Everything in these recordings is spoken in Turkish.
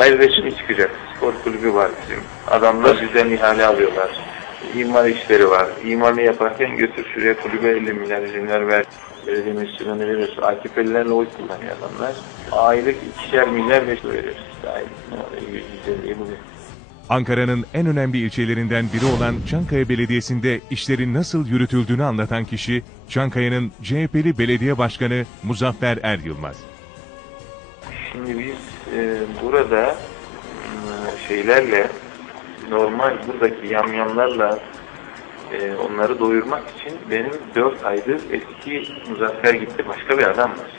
Hayır resmi çıkacak. Spor kulübü var bizim. Adamlar bizden ihale alıyorlar. İmar işleri var. İmarını yaparken götür şuraya kulübe 50 milyar milyar ver. Belediye meclisine veriyoruz. AKP'lilerle oy kullanıyor adamlar. Aylık ikişer milyar beş veriyoruz. Aylık ne oluyor? 150'ye buluyor. Ankara'nın en önemli ilçelerinden biri olan Çankaya Belediyesi'nde işlerin nasıl yürütüldüğünü anlatan kişi, Çankaya'nın CHP'li belediye başkanı Muzaffer Er Yılmaz. Şimdi biz e, burada e, şeylerle normal buradaki yamyamlarla e, onları doyurmak için benim 4 aydır eski Muzaffer gitti başka bir adam var.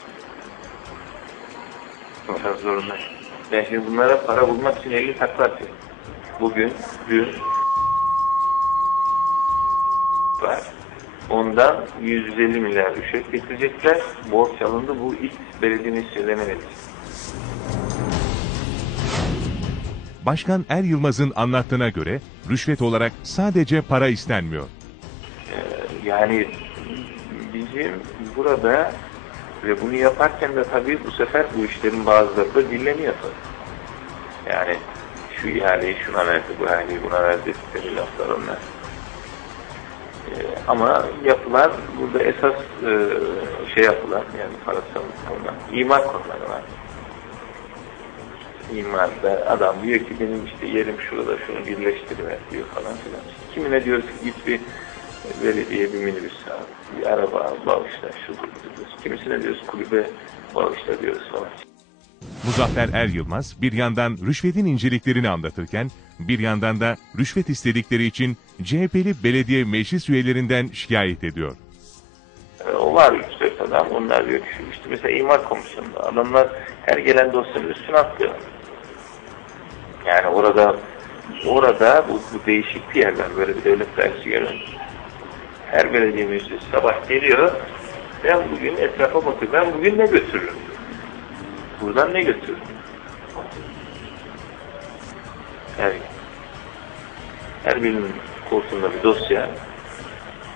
Çok zorundayım. Ben şimdi bunlara para bulmak için 50 takla. Bugün, dün var. Ondan 150 milyar rüşvet getirecekler. Borç alındı. Bu ilk belediye meclislerine verecek. Başkan Er Yılmaz'ın anlattığına göre rüşvet olarak sadece para istenmiyor. Yani bizim burada ve bunu yaparken de tabii bu sefer bu işlerin bazıları da dinleniyor tabii. Yani şu ihaleyi şuna verdi, bu ihaleyi buna verdi dedikleri laflar onlar. Ee, ama yapılan burada esas e, şey yapılan yani parasal konular, imar konuları var. İmarda adam diyor ki benim işte yerim şurada şunu birleştirme diyor falan filan. Kimine diyoruz ki git bir belediye bir minibüs al, bir araba al, bağışla, şu diyoruz. Kimisine diyoruz kulübe bağışla diyoruz falan. Muzaffer Er Yılmaz bir yandan rüşvetin inceliklerini anlatırken bir yandan da rüşvet istedikleri için CHP'li belediye meclis üyelerinden şikayet ediyor. E, O var yüksek adam. Onlar diyor ki işte mesela imar komisyonunda adamlar her gelen dosyanın üstüne atlıyor. Yani orada orada bu, bu değişik bir yerden böyle bir devlet dairesi gelen her belediye meclisi sabah geliyor ben bugün etrafa bakıyorum. Ben bugün ne götürürüm? Buradan ne götürürüm? Her, her birinin koltuğunda bir dosya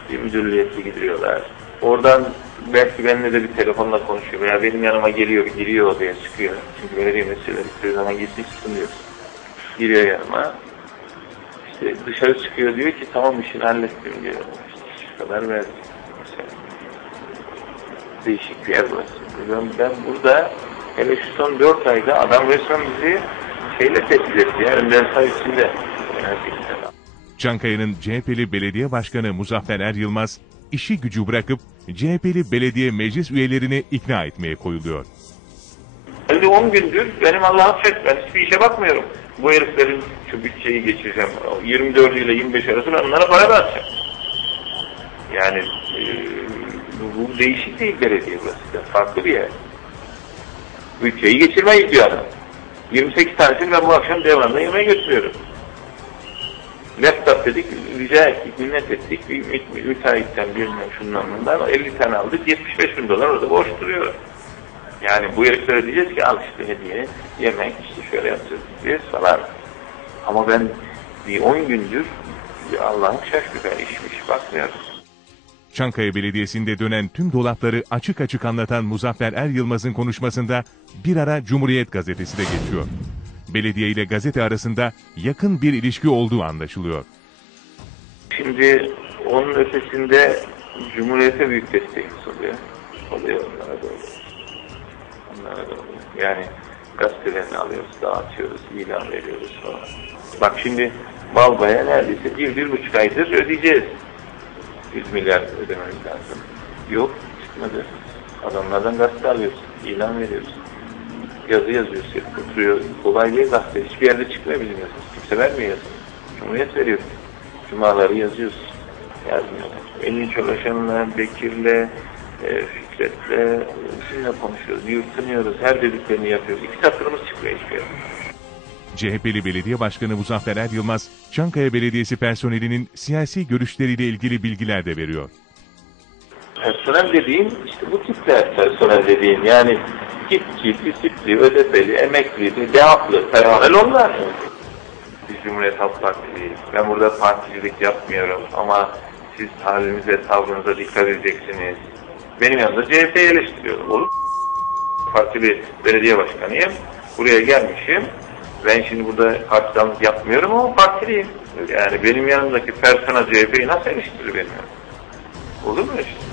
bir müdürlüğe gidiyorlar. Oradan belki benimle de bir telefonla konuşuyor veya benim yanıma geliyor, giriyor odaya çıkıyor. Çünkü belediye meseleleri istediği zaman gitsin çıksın. Giriyor yanıma. İşte dışarı çıkıyor diyor ki tamam işini hallettim diyor. İşte şu kadar verdim. Değişik bir yer burası. Ben, ben burada hele şu son dört ayda adam resmen bizi şeyle tehdit etti ya. Önder say içinde. Gerçekten. Çankaya'nın CHP'li belediye başkanı Muzaffer Er Yılmaz, işi gücü bırakıp CHP'li belediye meclis üyelerini ikna etmeye koyuluyor. 50-10 gündür benim Allah affet ben hiçbir işe bakmıyorum. Bu heriflerin şu bütçeyi geçireceğim. 24 ile 25 arası ben onlara para dağıtacağım. Yani e, bu, değişik değil belediye burası. da, Farklı bir yer. Bütçeyi geçirmeyi diyor adam. 28 tanesini ben bu akşam devranla yemeğe götürüyorum. Laptop dedik, rica ettik, minnet ettik. Bir mü- mü- müteahhitten bilmem şundan bundan 50 tane aldık. 75 bin dolar orada boş duruyor. Yani bu heriflere diyeceğiz ki al işte hediye, yemek, işte şöyle yapacağız diye falan. Ama ben bir 10 gündür bir Allah'ım şaşkın işmiş bakmıyorum. Çankaya Belediyesi'nde dönen tüm dolapları açık açık anlatan Muzaffer Er Yılmaz'ın konuşmasında bir ara Cumhuriyet gazetesi de geçiyor. Belediye ile gazete arasında yakın bir ilişki olduğu anlaşılıyor. Şimdi onun ötesinde Cumhuriyet'e büyük desteğimiz oluyor. Oluyor onlara da oluyor. Onlara da oluyor. Yani gazetelerini alıyoruz, dağıtıyoruz, ilan veriyoruz falan. Bak şimdi Balba'ya neredeyse bir, bir buçuk aydır ödeyeceğiz. 100 milyar ödememiz lazım. Yok, çıkmadı. Adamlardan gazete alıyoruz, ilan veriyoruz. Yazı yazıyoruz, oturuyor. Kolay değil gazete. Hiçbir yerde çıkmıyor bizim yazımız. Kimse vermiyor yazımızı. Cumhuriyet veriyor. Cumaları yazıyoruz. Yazmıyorlar. Engin Çolaşan'la, Bekir'le, e, Fikret'le, sizinle konuşuyoruz, yırtınıyoruz, her dediklerini yapıyoruz. İki satırımız çıkmıyor hiçbir yerde. CHP'li belediye başkanı Muzaffer Er Yılmaz, Çankaya Belediyesi personelinin siyasi görüşleriyle ilgili bilgiler de veriyor. Personel dediğim işte bu tipler personel dediğim yani tipçi, disipli, ödepeli, emekliydi, devamlı personel onlar. Biz Cumhuriyet Halk Partisi'yiz. Ben burada particilik yapmıyorum ama siz halinize, tavrınıza dikkat edeceksiniz. Benim yanımda CHP'yi eleştiriyorum. Olur partili belediye başkanıyım. Buraya gelmişim Ben şimdi burada partidanlık yapmıyorum ama partiliyim. Yani benim yanımdaki persona CHP'yi nasıl eleştirir benim? Olur mu şey?